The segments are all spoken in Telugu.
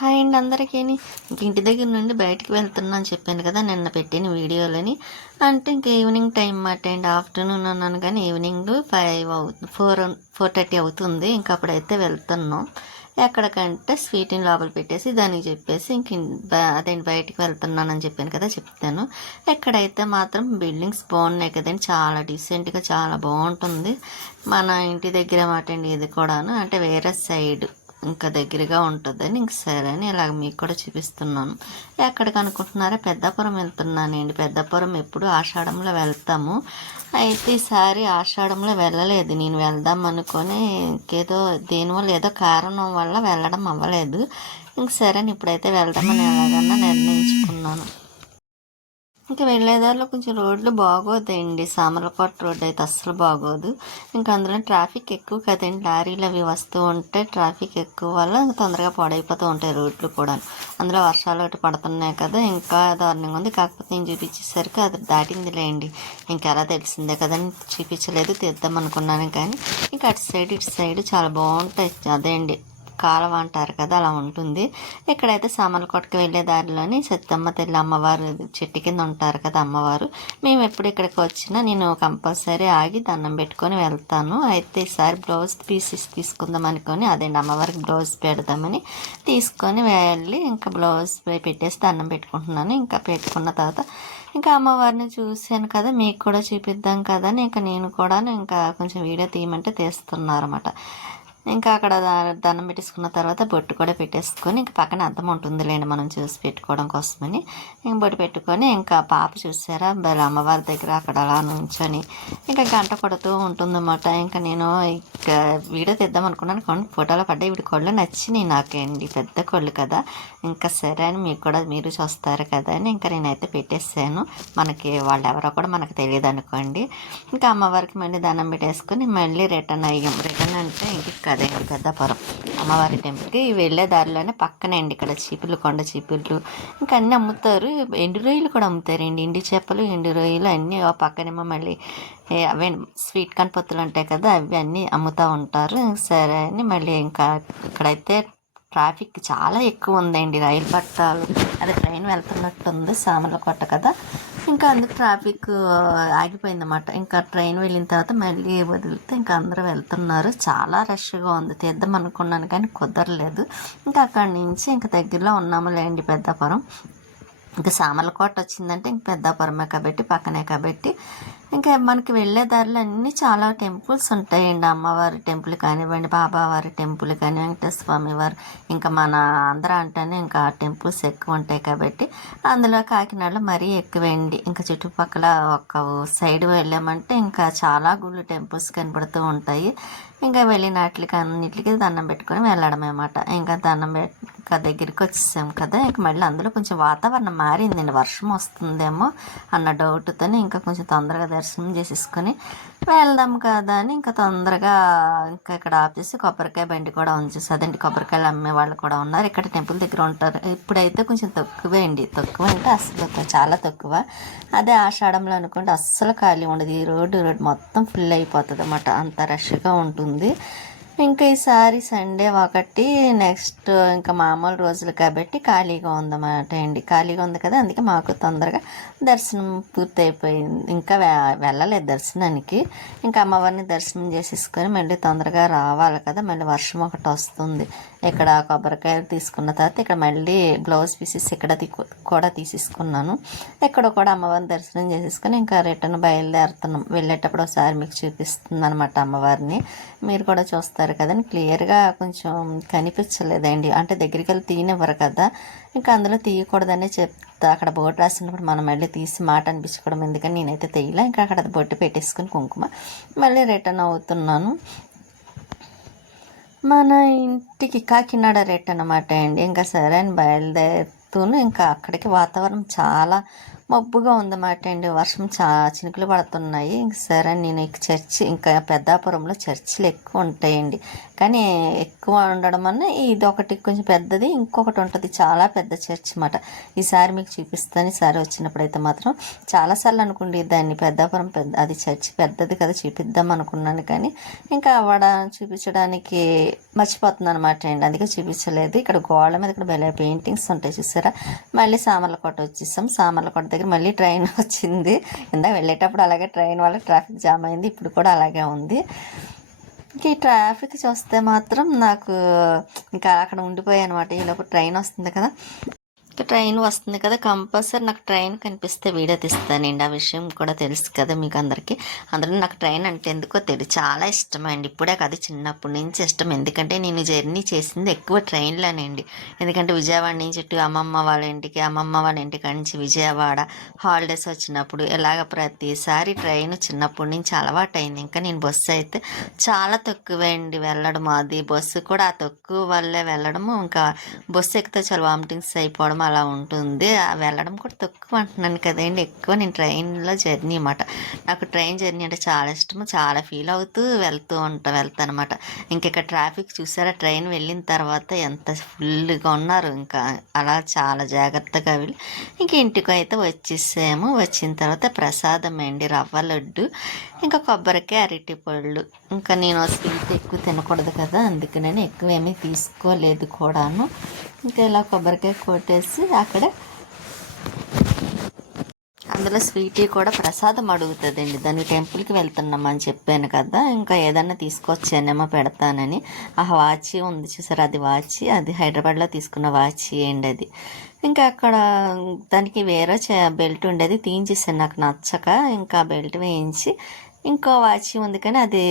హాయ్ అండి అందరికీ ఇంక ఇంటి దగ్గర నుండి బయటికి వెళ్తున్నా అని చెప్పాను కదా నిన్న పెట్టిన వీడియోలని. అంటే ఇంక ఈవినింగ్ టైం మాట అండి ఆఫ్టర్నూన్ అన్నాను కానీ ఈవినింగ్ ఫైవ్ అవుతుంది ఫోర్ ఫోర్ థర్టీ అవుతుంది. ఇంకా అప్పుడైతే వెళ్తున్నాం. ఎక్కడికంటే స్వీట్ని లోపల పెట్టేసి దానికి చెప్పేసి ఇంక అదేంటి బయటికి వెళ్తున్నానని చెప్పాను కదా చెప్తాను. ఎక్కడైతే మాత్రం బిల్డింగ్స్ బాగున్నాయి కదండి చాలా డీసెంట్గా చాలా బాగుంటుంది. మన ఇంటి దగ్గర మాట అండి ఇది కూడాను. అంటే వేరే సైడ్. ఇంకా దగ్గరగా ఉంటుందని ఇంక సరే అని ఇలాగ మీకు కూడా చూపిస్తున్నాను. ఎక్కడికి అనుకుంటున్నారా? పెద్దాపురం వెళ్తున్నానండి పెద్దాపురం ఎప్పుడు ఆషాఢంలో వెళ్తాము. అయితే ఈసారి ఆషాఢంలో వెళ్ళలేదు. నేను వెళ్దాం అనుకొని ఇంకేదో దేనివల్ల ఏదో కారణం వల్ల వెళ్ళడం అవ్వలేదు. ఇంక సరే అని ఇప్పుడైతే వెళ్దామని ఎలాగన్నా నిర్ణయించుకున్నాను. ఇంకా వెళ్ళేదారిలో కొంచెం రోడ్లు బాగోదండి సామర్లకోట రోడ్ అయితే అస్సలు బాగోదు. ఇంకా అందులో ట్రాఫిక్ ఎక్కువ కదండి. లారీలు అవి వస్తూ ఉంటే ట్రాఫిక్ ఎక్కువ వల్ల తొందరగా పాడైపోతూ ఉంటాయి రోడ్లు కూడా అందులో వర్షాలు ఒకటి పడుతున్నాయి కదా ఇంకా దారుణంగా ఉంది. కాకపోతే నేను చూపించేసరికి అది దాటింది లేండి ఇంకా ఎలా తెలిసిందే కదండి. చూపించలేదు తీద్దాం అనుకున్నాను కానీ ఇంకా అటు సైడ్ ఇటు సైడ్ చాలా బాగుంటాయి. అదే అండి. కాలం అంటారు కదా అలా ఉంటుంది. ఇక్కడైతే సామర్లకోటకి వెళ్ళే దారిలోని సత్యమ్మ తెల్ల అమ్మవారు చెట్టు కింద ఉంటారు కదా అమ్మవారు మేము ఎప్పుడు ఇక్కడికి వచ్చినా నేను కంపల్సరీ ఆగి దండం పెట్టుకొని వెళ్తాను. అయితే ఈసారి బ్లౌజ్ పీసెస్ తీసుకుందాం అనుకొని అదేంటి అమ్మవారికి బ్లౌజ్ పెడదామని తీసుకొని వెళ్ళి ఇంకా బ్లౌజ్ పెట్టేసి దండం పెట్టుకుంటున్నాను. ఇంకా పెట్టుకున్న తర్వాత ఇంకా అమ్మవారిని చూశాను కదా మీకు కూడా చూపిద్దాం కదా అని ఇంకా నేను కూడా ఇంకా కొంచెం వీడియో తీయమంటే తీస్తున్నారు అనమాట ఇంకా అక్కడ దండం పెట్టేసుకున్న తర్వాత బొట్టు కూడా పెట్టేసుకొని ఇంకా పక్కన అద్దం ఉంటుందిలేండి మనం చూసి పెట్టుకోవడం కోసమని. ఇంక బొట్టు పెట్టుకొని ఇంకా పాప చూసారా? బల అమ్మవారి దగ్గర అక్కడ అలా నుంచొని ఇంకా గంట కొడుతూ ఉంటుందన్నమాట. ఇంకా నేను ఇంకా వీడియో తీద్దాం అనుకున్నాను కానీ ఫోటోలో పడ్డాయి. వీడి కొళ్ళు నచ్చినాయి నాకండి. పెద్ద కొళ్ళు కదా. ఇంకా సరే అని మీకు కూడా మీరు చూస్తారు కదా అని ఇంకా నేనైతే పెట్టేసాను మనకి వాళ్ళు ఎవరో కూడా మనకు తెలియదు అనుకోండి. ఇంకా అమ్మవారికి మళ్ళీ దండం పెట్టేసుకొని మళ్ళీ రిటర్న్ అయ్యాం. రిటర్న్ అంటే ఇంక కదండి పెద్దపురం అమ్మవారి టెంపుల్కి వెళ్ళే దారిలోనే పక్కనే అండి ఇక్కడ చీపులు కొండ చీపులు ఇంకా అన్నీ అమ్ముతారు. ఎండు రొయ్యలు కూడా అమ్ముతారండి. ఎండు చేపలు ఎండు రొయ్యలు అన్నీ ఆ పక్కనేమో మళ్ళీ అవే స్వీట్ కనపత్తులు ఉంటాయి కదా అవి అన్నీ అమ్ముతూ ఉంటారు. సరే అని మళ్ళీ ఇంకా ఇక్కడైతే ట్రాఫిక్ చాలా ఎక్కువ ఉందండి. రైలు పట్టాలు అదే ట్రైన్ వెళ్తున్నట్టు ఉంది సామర్లకోట కదా. ఇంకా అందుకు ట్రాఫిక్ ఆగిపోయిందన్నమాట. ఇంకా ట్రైన్ వెళ్ళిన తర్వాత మళ్ళీ వదిలితే ఇంకా అందరూ వెళ్తున్నారు. చాలా రష్గా ఉంది. తీద్దాం అనుకున్నాను కానీ కుదరలేదు. ఇంకా అక్కడి నుంచి ఇంకా దగ్గరలో ఉన్నాములేండి పెద్దాపురం. ఇంకా సామలకోట వచ్చిందంటే ఇంక పెద్దాపురమే కాబట్టి పక్కనే కాబట్టి ఇంకా మనకి వెళ్ళే దారిలో అన్నీ చాలా టెంపుల్స్ ఉంటాయండి. అమ్మవారి టెంపుల్ కానివ్వండి బాబావారి టెంపుల్ కానీ వెంకటేశ్వర స్వామి వారు ఇంకా మన ఆంధ్ర అంటేనే ఇంకా టెంపుల్స్ ఎక్కువ ఉంటాయి కాబట్టి అందులో కాకినాడలో మరీ ఎక్కువండి. ఇంకా చుట్టుపక్కల ఒక సైడ్ వెళ్ళామంటే ఇంకా చాలా గుళ్ళు టెంపుల్స్ కనబడుతూ ఉంటాయి. ఇంకా వెళ్ళినట్లకి అన్నిటికీ దండం పెట్టుకొని వెళ్ళడం అనమాట ఇంకా దండం పెట్ ఇంకా దగ్గరికి వచ్చేసాం కదా ఇంకా మళ్ళీ అందులో కొంచెం వాతావరణం మారిందండి. వర్షం వస్తుందేమో అన్న డౌట్తో ఇంకా కొంచెం తొందరగా దర్శనం చేసేసుకొని వెళ్దాం కదా అని ఇంకా తొందరగా ఇంకా ఇక్కడ ఆపేసి కొబ్బరికాయ బండి కూడా ఉంచేసి అదండి కొబ్బరికాయలు అమ్మే వాళ్ళు కూడా ఉన్నారు. ఇక్కడ టెంపుల్ దగ్గర ఉంటారు. ఇప్పుడైతే కొంచెం తక్కువే అండి. తక్కువ అంటే అసలు తక్కువ, చాలా తక్కువ. అదే ఆషాఢంలో అనుకుంటే అస్సలు ఖాళీ ఉండదు. ఈ రోడ్డు రోడ్డు మొత్తం ఫుల్ అయిపోతుంది అన్నమాట అంత రష్గా ఉంటుంది. ఇంకా ఈసారి సండే ఒకటి నెక్స్ట్ ఇంకా మామూలు రోజులు కాబట్టి ఖాళీగా ఉందన్నమాట అండి. ఖాళీగా ఉంది కదా అందుకే మాకు తొందరగా దర్శనం పూర్తయిపోయింది. ఇంకా వెళ్ళలేదు దర్శనానికి. ఇంకా అమ్మవారిని దర్శనం చేసేసుకొని మళ్ళీ తొందరగా రావాలి కదా మళ్ళీ వర్షం ఒకటి వస్తుంది. ఇక్కడ కొబ్బరికాయలు తీసుకున్న తర్వాత ఇక్కడ మళ్ళీ బ్లౌజ్ పీసెస్ ఇక్కడ తీ- కూడా తీసేసుకున్నాను. ఇక్కడ కూడా అమ్మవారిని దర్శనం చేసేసుకొని ఇంకా రిటర్న్ బయలుదేరుతున్నాం. వెళ్ళేటప్పుడు ఒకసారి మీకు చూపిస్తుంది అనమాట అమ్మవారిని. మీరు కూడా చూస్తారు కదండి క్లియర్గా కొంచెం కనిపించలేదండి. అంటే దగ్గరికి వెళ్ళి తీయనివ్వరు కదా ఇంకా అందులో తీయకూడదనే చెప్తా. అక్కడ బోర్డు రాసినప్పుడు మనం మళ్ళీ తీసి మాట అనిపించుకోవడం ఎందుకని నేనైతే తీయలే. ఇంకా అక్కడ బొట్టు పెట్టేసుకుని కుంకుమ. మళ్ళీ రిటర్న్ అవుతున్నాను. మన ఇంటికి కాకినాడ రేట్ అనమాట అండి. ఇంకా సరే అని బయలుదేరుతూను. ఇంకా అక్కడికి వాతావరణం చాలా మబ్బుగా ఉందన్నమాట అండి. వర్షం చా చినుకులు పడుతున్నాయి. ఇంక సరే నేను ఇక చర్చి ఇంకా పెద్దాపురంలో చర్చిలు ఎక్కువ ఉంటాయండి. కానీ ఎక్కువ ఉండడం వల్ల ఇది ఒకటి కొంచెం పెద్దది ఇంకొకటి ఉంటుంది. చాలా పెద్ద చర్చ్ అన్నమాట. ఈసారి మీకు చూపిస్తాను. ఈసారి వచ్చినప్పుడు అయితే మాత్రం చాలాసార్లు అనుకుంటే దాన్ని. పెద్దాపురం పెద్ద అది చర్చ్ పెద్దది కదా చూపిద్దాం అనుకున్నాను కానీ ఇంకా అవడ చూపించడానికి మర్చిపోతున్నాను అనమాట అండి. అందుకే చూపించలేదు. ఇక్కడ గోడ మీద ఇక్కడ పెయింటింగ్స్ ఉంటాయి చూసారా? మళ్ళీ సామర్లకోట వచ్చేసాం. సామర్లకోట దగ్గర మళ్ళీ ట్రైన్ వచ్చింది. ఇందాక వెళ్ళేటప్పుడు అలాగే ట్రైన్ వల్ల ట్రాఫిక్ జామ్ అయింది. ఇప్పుడు కూడా అలాగే ఉంది. ఇంక ఈ ట్రాఫిక్ చూస్తే మాత్రం నాకు ఇంకా అక్కడ ఉండిపోయాయి అనమాట ఈలోపు ట్రైన్ వస్తుంది కదా. ట్రైన్ వస్తుంది కదా కంపల్సరీ నాకు ట్రైన్ కనిపిస్తే వీడియో తీస్తానండి. ఆ విషయం కూడా తెలుసు కదా మీకు అందరికీ. అందరూ నాకు ట్రైన్ అంటే ఎందుకో తెలియదు చాలా ఇష్టమండి. ఇప్పుడే కాదు చిన్నప్పటి నుంచి ఇష్టం. ఎందుకంటే నేను జర్నీ చేసింది ఎక్కువ ట్రైన్లోనండి. ఎందుకంటే విజయవాడ నుంచి ఇటు అమ్మమ్మ వాళ్ళ ఇంటికి అమ్మమ్మ వాళ్ళ ఇంటికి నుంచి విజయవాడ హాలిడేస్ వచ్చినప్పుడు ఇలాగ ప్రతిసారి ట్రైన్ చిన్నప్పటి నుంచి అలవాటు అయింది ఇంకా నేను బస్సు అయితే చాలా తక్కువే అండి వెళ్ళడం. అది బస్సు కూడా ఆ తక్కువ వల్లే వెళ్ళడము. ఇంకా బస్సు ఎక్కితే చాలా వామిటింగ్స్ అయిపోవడం అలా ఉంటుంది. వెళ్ళడం కూడా తక్కువ అంటున్నాను కదండి. ఎక్కువ నేను ట్రైన్లో జర్నీ అనమాట నాకు ట్రైన్ జర్నీ అంటే చాలా ఇష్టము. చాలా ఫీల్ అవుతూ వెళ్తూ ఉంటా వెళ్తాను అనమాట ఇంకా ఇక్కడ ట్రాఫిక్ చూసారా? ట్రైన్ వెళ్ళిన తర్వాత ఎంత ఫుల్గా ఉన్నారు. ఇంకా అలా చాలా జాగ్రత్తగా వెళ్ళి ఇంక ఇంటికి అయితే వచ్చేసాము. వచ్చిన తర్వాత ప్రసాదం అండి రవ్వ లడ్డు ఇంకా కొబ్బరికాయ అరటి పళ్ళు ఇంకా నేను స్వీట్ ఎక్కువ తినకూడదు కదా. అందుకనే ఎక్కువ ఏమీ తీసుకోలేదు కూడాను. ఇంకా ఇలా కొబ్బరికాయ కొట్టేసి అక్కడ అందులో స్వీటీ కూడా ప్రసాదం అడుగుతుందండి. దాని టెంపుల్కి వెళ్తున్నాం అని చెప్పాను కదా. ఇంకా ఏదన్నా తీసుకొచ్చానేమో పెడతానని. ఆ వాచి ఉంది చూసారు? అది వాచి అది హైదరాబాద్లో తీసుకున్న వాచి అండి అది. ఇంకా అక్కడ దానికి వేరే బెల్ట్ ఉండేది. తీయించేసాను. నాకు నచ్చక ఇంకా బెల్ట్ వేయించి ఇంకో వాచి ఉంది కానీ అది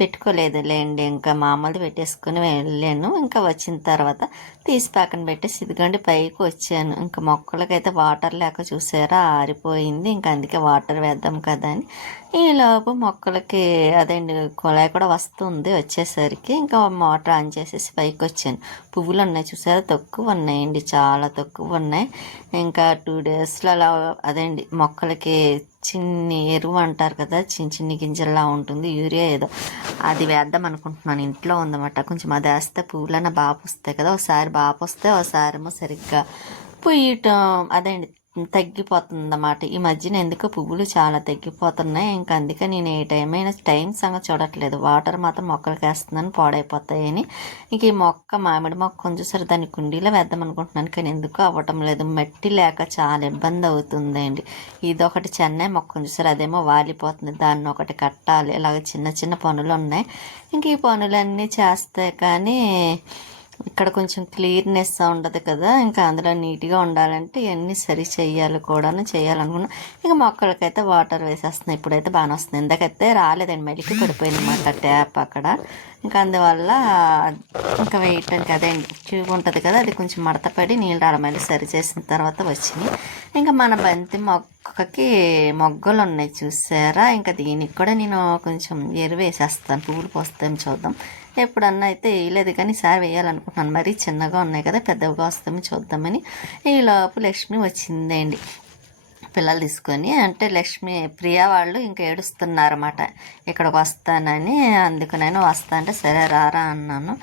పెట్టుకోలేదులేండి ఇంకా మామూలుది పెట్టేసుకుని వెళ్ళాను. ఇంకా వచ్చిన తర్వాత తీసి పక్కన పెట్టేసి ఇదిగోండి పైకి వచ్చాను. ఇంకా మొక్కలకైతే వాటర్ లేక చూసారా ఆరిపోయింది. ఇంకా అందుకే వాటర్ వేద్దాం కదా అని ఈలోపు మొక్కలకి అదేండి కుళాయి కూడా వస్తుంది వచ్చేసరికి. ఇంకా మోటార్ ఆన్ చేసేసి పైకి వచ్చాను. పువ్వులు ఉన్నాయి చూసారా తక్కువ ఉన్నాయండి. చాలా తక్కువ ఉన్నాయి. ఇంకా టూ డేస్లో అలా అదేండి మొక్కలకి చిన్ని ఎరువు అంటారు కదా చిన్న చిన్ని గింజల్లా ఉంటుంది యూరియా ఏదో. అది వేద్దాం అనుకుంటున్నాను. ఇంట్లో ఉందన్నమాట. కొంచెం అది వేస్తే పువ్వులన్నా బాగా వస్తాయి కదా. ఒకసారి బాగా వస్తే ఒకసారి ఏమో సరిగ్గా పుయ్యటం. అదేండి తగ్గిపోతుంది అన్నమాట ఈ మధ్యన ఎందుకు పువ్వులు చాలా తగ్గిపోతున్నాయి. ఇంకా అందుకే నేను ఏ టైం అయినా టైం సంగతి చూడట్లేదు. వాటర్ మాత్రం మొక్కలకి వేస్తున్నాను పాడైపోతాయని. ఇంక ఈ మొక్క మామిడి మొక్క కొంచెం సరే దాన్ని కుండీలో వేద్దాం అనుకుంటున్నాను. కానీ ఎందుకు అవ్వటం లేదు. మట్టి లేక చాలా ఇబ్బంది అవుతుందండి. ఇది ఒకటి చెన్నై మొక్క కొంచెం సరే అదేమో వాలిపోతుంది. దాన్ని ఒకటి కట్టాలి. ఇలాగ చిన్న చిన్న పనులు ఉన్నాయి. ఇంక ఈ పనులన్నీ చేస్తే కానీ ఇక్కడ కొంచెం క్లియర్నెస్ ఉండదు కదా ఇంకా అందులో నీట్గా ఉండాలంటే ఇవన్నీ సరి చేయాలి కూడాను చేయాలనుకున్నా ఇంకా మొక్కలకైతే వాటర్ వేసేస్తున్నాయి ఇప్పుడైతే బాగానే వస్తుంది. ఇందాకైతే రాలేదండి మెలికి పడిపోయింది అనమాట ట్యాప్ అక్కడ. ఇంకా అందువల్ల ఇంకా వేయటం అదే ట్యూబ్ ఉంటుంది కదా అది కొంచెం మడతపడి నీళ్ళు రాలమల్లి సరి చేసిన తర్వాత వచ్చింది ఇంకా మన బంతి మొక్కకి మొగ్గలు ఉన్నాయి చూసారా? ఇంకా దీనికి కూడా నేను కొంచెం ఎరువు వేసేస్తాను పువ్వులు పోస్తాం చూద్దాం. ఎప్పుడన్నా అయితే వేయలేదు కానీ ఈసారి వేయాలనుకుంటున్నాను. మరీ చిన్నగా ఉన్నాయి కదా పెద్దగా వస్తామని చూద్దామని. ఈలోపు లక్ష్మి వచ్చిందండి. పిల్లలు తీసుకొని అంటే లక్ష్మి ప్రియా వాళ్ళు ఇంకా ఏడుస్తున్నారన్నమాట. ఇక్కడికి వస్తానని నేను వస్తా అంటే సరే రారా అన్నాను.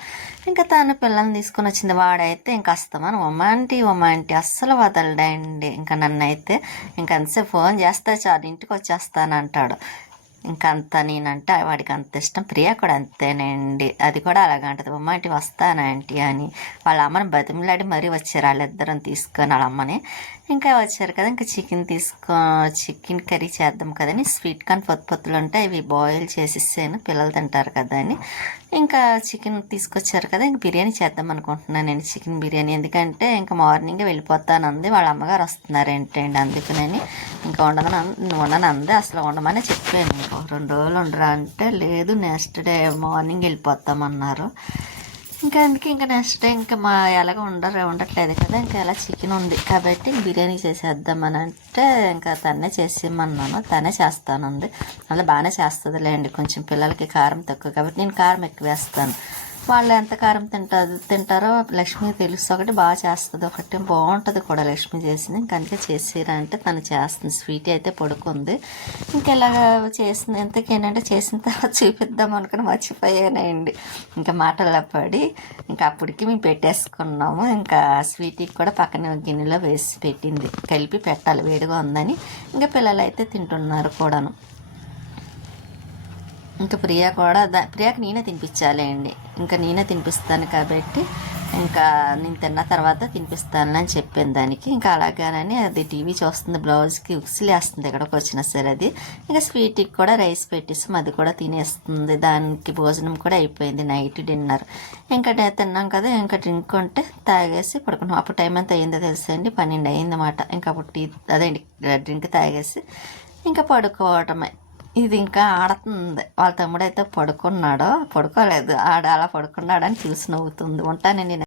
ఇంకా తను పిల్లల్ని తీసుకొని వచ్చింది. వాడైతే ఇంకా వస్తామని ఒమాంటి ఒమాంటి అస్సలు వదలడండి. ఇంకా నన్ను అయితే ఇంకా అంతసేపు ఫోన్ చేస్తే చాలు ఇంటికి వచ్చేస్తాను అంటాడు ఇంకా అంత నేనంటే వాడికి అంత ఇష్టం. ప్రియ కూడా అంతేనండి. అది కూడా అలాగంటది అమ్మ ఆంటీ వస్తాను అని. వాళ్ళ అమ్మని బతిమలాడి మరీ వచ్చారు వాళ్ళిద్దరం తీసుకొని వాళ్ళ అమ్మని. ఇంకా వచ్చారు కదా ఇంకా చికెన్ తీసుకో చికెన్ కర్రీ చేద్దాం కదని స్వీట్ కార్న్ పొత్తు పొత్తులు ఉంటాయి ఇవి బాయిల్ చేసిస్తాను పిల్లలు తింటారు కదా అని. ఇంకా చికెన్ తీసుకొచ్చారు కదా ఇంకా బిర్యానీ చేద్దాం అనుకుంటున్నాను నేను చికెన్ బిర్యానీ. ఎందుకంటే ఇంకా మార్నింగే వెళ్ళిపోతానంది వాళ్ళ అమ్మగారు వస్తున్నారు ఏంటండి అందుకనని ఇంకా ఉండదని ఉండను అంది అసలు ఉండమని చెప్పాను ఇంకో రెండు రోజులు ఉండరా అంటే లేదు నెక్స్ట్ డే మార్నింగ్ వెళ్ళిపోతామన్నారు. ఇంకా అందుకే ఇంకా నెక్స్ట్ డే ఇంకా మా ఎలాగ ఉండరు ఉండట్లేదు కదా ఇంకా ఎలా చికెన్ ఉంది కాబట్టి బిర్యానీ చేసేద్దామని అంటే ఇంకా తనే చేసేయమన్నాను తనే చేస్తానుంది. అలా బాగానే చేస్తుంది లేండి కొంచెం పిల్లలకి కారం తక్కువ కాబట్టి నేను కారం ఎక్కువ వేస్తాను. వాళ్ళు ఎంత కారం తింటారు తింటారో లక్ష్మి తెలుసు ఒకటి బాగా చేస్తుంది ఒకటి. బాగుంటుంది కూడా లక్ష్మి చేసింది. ఇంకా అందుకే చేసిరా అంటే తను చేస్తుంది. స్వీట్ అయితే పడుకుంది. ఇంకా ఇలాగ చేసింది? ఎంతకేనంటే చేసిన తర్వాత చూపిద్దాం అనుకుని మర్చిపోయానండి. ఇంకా మాటల్లో పడి ఇంకా అప్పటికి మేము పెట్టేసుకున్నాము. ఇంకా స్వీట్కి కూడా పక్కన గిన్నెలో వేసి పెట్టింది. కలిపి పెట్టాలి. వేడిగా ఉందని ఇంకా పిల్లలు అయితే తింటున్నారు కూడాను. ఇంకా ప్రియా కూడా దా ప్రియాకి నేనే తినిపించాలి అండి. ఇంకా నేనే తినిపిస్తాను కాబట్టి ఇంకా నేను తిన్న తర్వాత తినిపిస్తాను అని చెప్పాను దానికి. ఇంకా అలాగానని అది టీవీ చూస్తుంది బ్లౌజ్కి ఉక్సిలేస్తుంది ఎక్కడికి వచ్చినా సరే అది. ఇంకా స్వీట్కి కూడా రైస్ పెట్టేసి అది కూడా తినేస్తుంది. దానికి భోజనం కూడా అయిపోయింది నైట్ డిన్నర్. ఇంకా తిన్నాం కదా ఇంకా డ్రింక్ ఉంటే తాగేసి పడుకున్నాం. అప్పుడు టైం ఎంత అయిందో తెలుసండి పన్నెండు అయిందన్నమాట. ఇంకా అప్పుడు టీ అదేంటి డ్రింక్ తాగేసి ఇంకా పడుకోవటమే. ఇది ఇంకా ఆడుతుంది. వాళ్ళ తమ్ముడైతే పడుకున్నాడో పడుకోలేదు. ఆడ అలా పడుకున్నాడని చూసి నవ్వుతుంది. ఉంటానండి